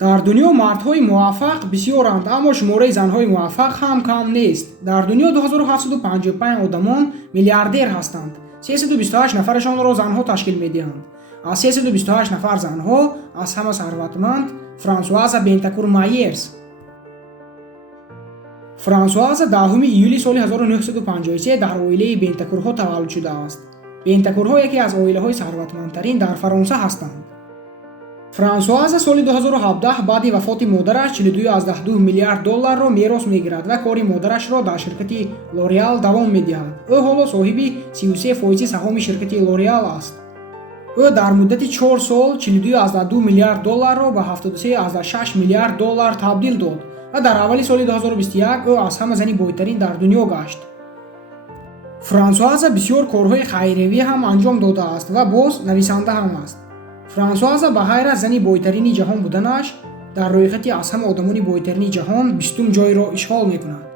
дар дунё мардҳои муваффақ бисёранд, аммо шумораи занҳои муваффақ ҳам кам нест. Дар дунё 2755 одамон миллиардер ҳастанд. 328 нафарашонро занҳо ташкил медиҳанд. Аз 328 нафар занҳо аз ҳама сарватманд Франсуаза Бентакур Майерс. Франсуаза 10 июли соли 1953 дар оилаи Бентакурҳо таваллуд шудааст. Бентакурҳо яке аз оилаҳои сарватмандтарин дар Фаронса ҳастанд. Франсуаза соли 2017 баъди вафоти модараш 42.2 миллиард долларро мерос мегирад ва кори модарашро дар ширкати L'Oreal давом медиҳад. Ӯ ҳоло соҳиби 33% саҳоми ширкати L'Oreal аст. ӯ дар муддати 4 сол 42.2 миллиард долларро ба 73.6 миллиард доллар табдил дод ва дар аввали соли 2021 ӯ аз ҳама зани бойтарин дар дунё гашт. Франсуаза бисёр корҳои хайриявӣ ҳам анҷом додааст ва боз нависанда ҳам аст. Франсуаза ба ғайр аз зани бойтарини ҷаҳон буданаш, дар рӯйхати аз ҳама одамони бойтарини ҷаҳон 20-ум ҷойро ишғол мекунад.